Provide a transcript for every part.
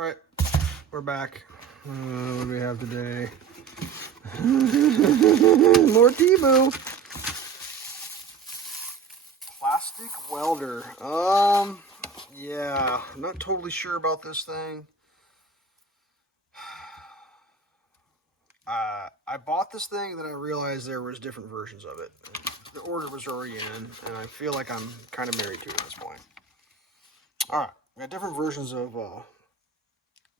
All right, we're back. What do we have today? More TEMU. Plastic welder. Yeah, I'm not totally sure about this thing. I bought this thing, then I realized there was different versions of it. The order was already in, and I feel like I'm kind of married to it at this point. All right, we got different versions of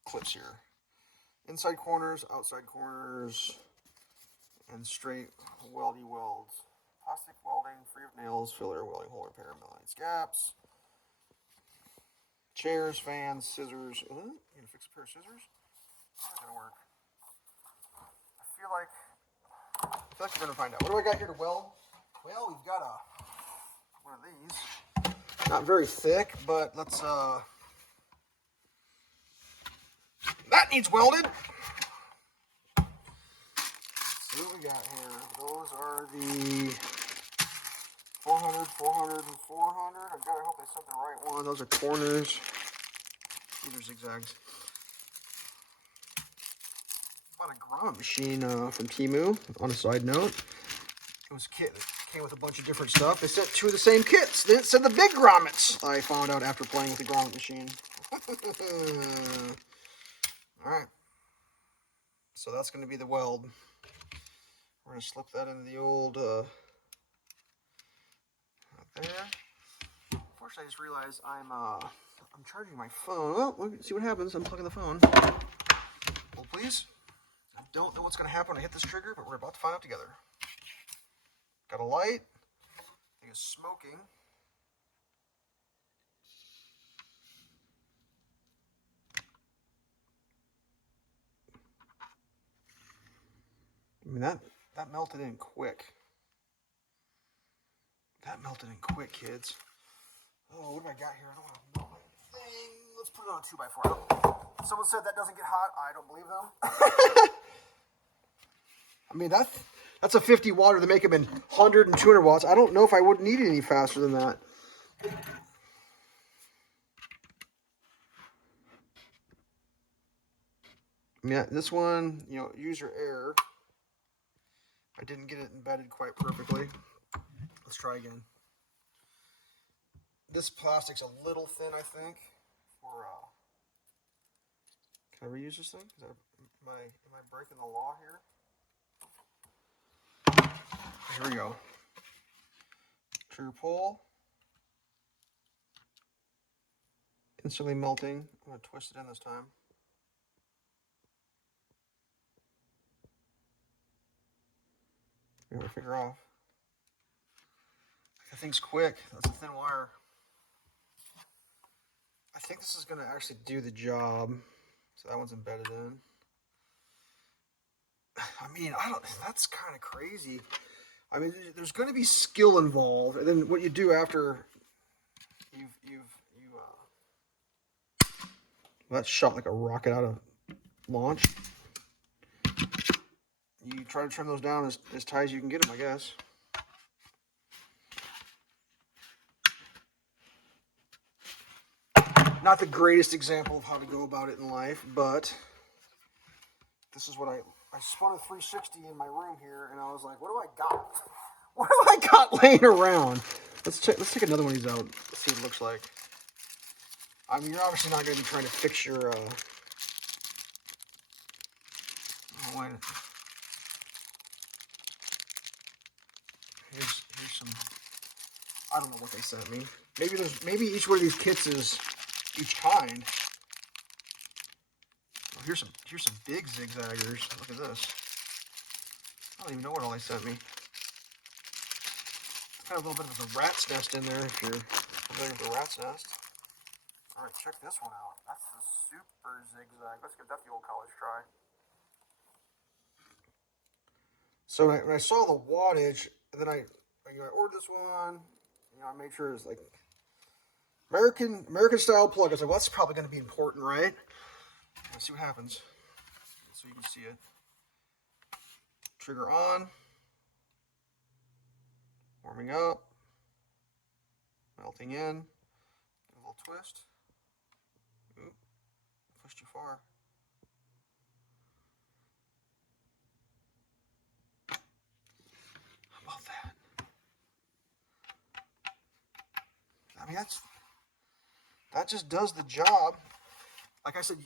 clips here. Inside corners, outside corners, and straight weldy welds. Plastic welding, free of nails, filler, welding hole repair, millines, gaps. Chairs, fans, scissors. You gonna fix a pair of scissors? How's that gonna work? I feel like we're gonna find out. What do I got here to weld? Well, we've got one of these. Not very thick, but let's that needs welded. Let's see what we got here. Those are the 400, 400, and 400. I hope they sent the right one. Those are corners. These are zigzags. Bought a grommet machine from TEMU. On a side note, it was a kit that came with a bunch of different stuff. They sent two of the same kits. They sent the big grommets. I found out after playing with the grommet machine. All right. So that's going to be the weld. We're going to slip that into the old right there. Unfortunately, I just realized I'm charging my phone. Well, let's see what happens. I'm plugging the phone. Hold, please. I don't know what's going to happen when I hit this trigger, but we're about to find out together. Got a light. Thing is smoking. I mean, that melted in quick. That melted in quick, kids. Oh, what do I got here? I don't want to melt my thing. Let's put it on a 2x4. Someone said that doesn't get hot. I don't believe them. I mean, that's a 50 water to make them in 100 and 200 watts. I don't know if I would need it any faster than that. Yeah, this one, use your air. I didn't get it embedded quite perfectly. Let's try again. This plastic's a little thin, I think. Can I reuse this thing? Am I breaking the law here? Here we go. Trigger pull. Instantly melting. I'm going to twist it in this time. Get my finger off. That thing's quick. That's a thin wire. I think this is going to actually do the job. So that one's embedded in. I mean, that's kind of crazy. I mean, there's going to be skill involved. And then what you do after that's shot like a rocket out of launch. You try to trim those down as tight as you can get them, I guess. Not the greatest example of how to go about it in life, but this is what I spun a 360 in my room here, and I was like, what do I got? What do I got laying around? Let's take another one of these out. Let's see what it looks like. I mean, you're obviously not going to be trying to fix your here's some, I don't know what they sent me. Maybe each one of these kits is each kind. Oh, here's some big zigzaggers. Look at this. I don't even know what all they sent me. Got a little bit of a rat's nest in there if you're familiar with the rat's nest. All right, check this one out. That's the super zigzag. Let's give that the old college try. So when I saw the wattage, and then I ordered this one. I made sure it's like American style plug. I was like, well, that's probably going to be important, right? Let's see what happens. So you can see it. Trigger on. Warming up. Melting in. Give it a little twist. Oop. Pushed too far. that just does the job. Like I said,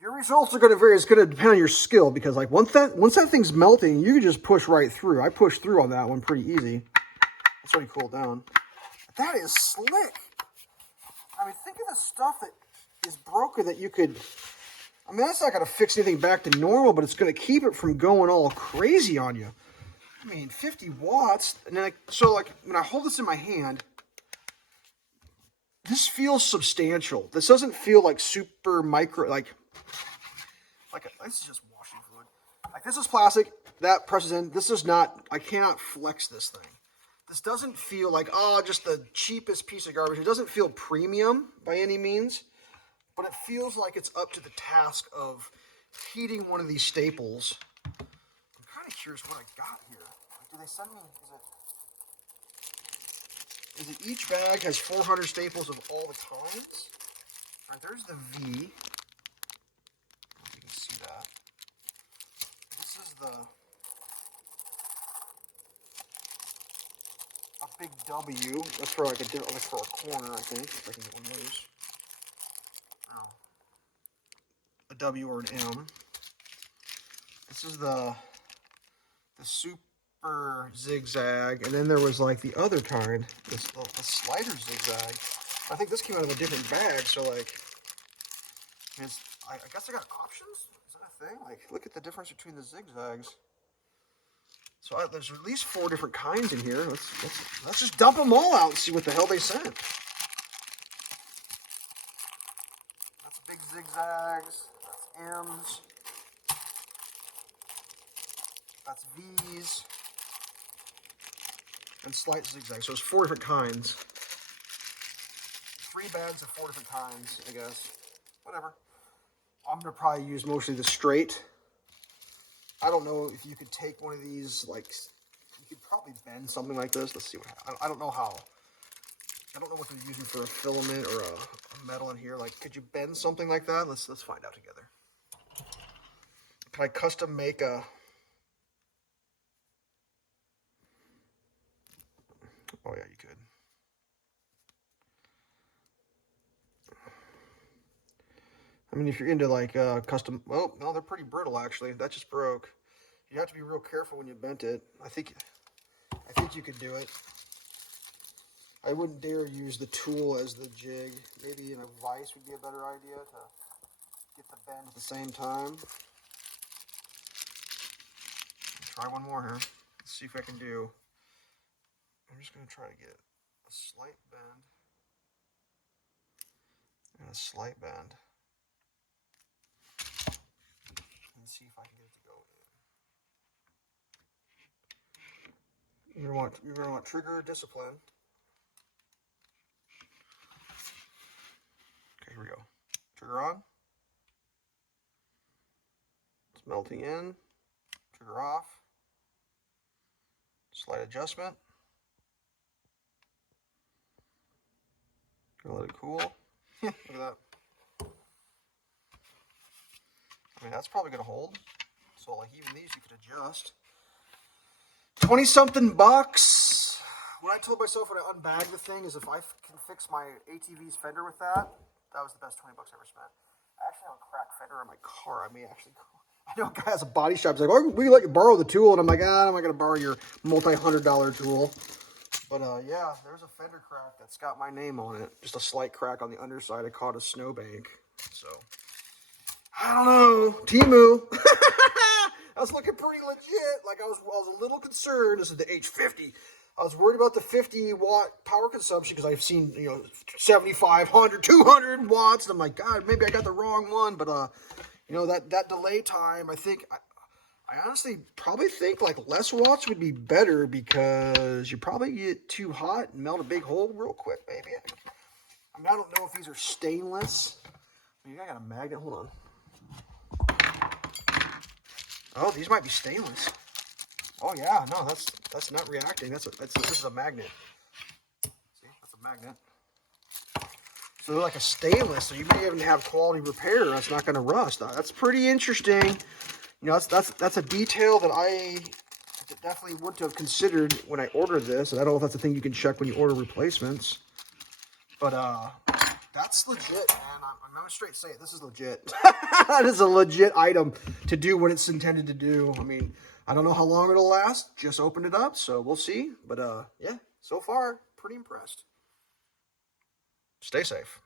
your results are going to vary. It's going to depend on your skill because like once that thing's melting, you can just push right through. I pushed through on that one pretty easy. It's already cooled down. That is slick. I mean, think of the stuff that is broken that you could. I mean, that's not going to fix anything back to normal, but it's going to keep it from going all crazy on you. I mean, 50 watts, and then so like when I hold this in my hand, this feels substantial. This doesn't feel like super micro, this is just washing fluid. Like this is plastic, that presses in. This is not. I cannot flex this thing. This doesn't feel like just the cheapest piece of garbage. It doesn't feel premium by any means, but it feels like it's up to the task of heating one of these staples. I'm kind of curious what I got here. Do they send me, is it each bag has 400 staples of all the kinds? All right, there's the V. I don't know if you can see that. This is a big W. That's for like for a corner, I think, if I can get one of those. Oh. A W or an M. This is the super zigzag, and then there was like the other kind, the slider zigzag. I think this came out of a different bag, so like, I guess I got options. Is that a thing? Like, look at the difference between the zigzags. So there's at least 4 different kinds in here. Let's just dump them all out and see what the hell they sent. That's big zigzags. That's M's. That's V's. And slight zigzags. So it's 4 different kinds. 3 bags of 4 different kinds, I guess. Whatever. I'm going to probably use mostly the straight. I don't know if you could take one of these, like, you could probably bend something like this. Let's see what happens. I don't know how. I don't know what they're using for a filament or a metal in here. Like, could you bend something like that? Let's find out together. Can I custom make a... Oh, yeah, you could. I mean, if you're into like custom, well, no, they're pretty brittle actually. That just broke. You have to be real careful when you bent it. I think you could do it. I wouldn't dare use the tool as the jig. Maybe in a vise would be a better idea to get the bend at the same time. Try one more here. Let's see if I can do. I'm just going to try to get a slight bend and a slight bend. And see if I can get it to go in. You're gonna want trigger discipline. Okay, here we go. Trigger on. It's melting in. Trigger off. Slight adjustment. Gonna let it cool. Look at that. I mean, that's probably gonna hold. So like even these you could adjust. 20-something bucks. What I told myself when I unbagged the thing is if I can fix my ATV's fender with that, that was the best 20 bucks I ever spent. I actually have a cracked fender in my car. I may actually go. I know a guy has a body shop. He's like, oh, we let you borrow the tool. And I'm like, I'm not going to borrow your multi-$100 tool. But yeah, there's a fender crack that's got my name on it. Just a slight crack on the underside. I caught a snowbank. So, I don't know. TEMU. I was looking pretty legit. Like I was a little concerned. This is the H50. I was worried about the 50-watt power consumption because I've seen, 75, 100, 200 watts. And I'm like, God, maybe I got the wrong one. But, that delay time, I honestly probably think like less watts would be better because you probably get too hot and melt a big hole real quick, maybe. I mean, I don't know if these are stainless. I got a magnet. Hold on. Oh, these might be stainless. Oh yeah, no, that's not reacting. This is a magnet. See, that's a magnet. So they're like a stainless, so you may even have quality repair. That's not going to rust. That's pretty interesting. That's a detail that I definitely wouldn't have considered when I ordered this. And I don't know if that's a thing you can check when you order replacements. But that's legit, man. I'm gonna straight say it. This is legit. That is a legit item to do what it's intended to do. I mean, I don't know how long it'll last. Just opened it up, so we'll see. But yeah, so far, pretty impressed. Stay safe.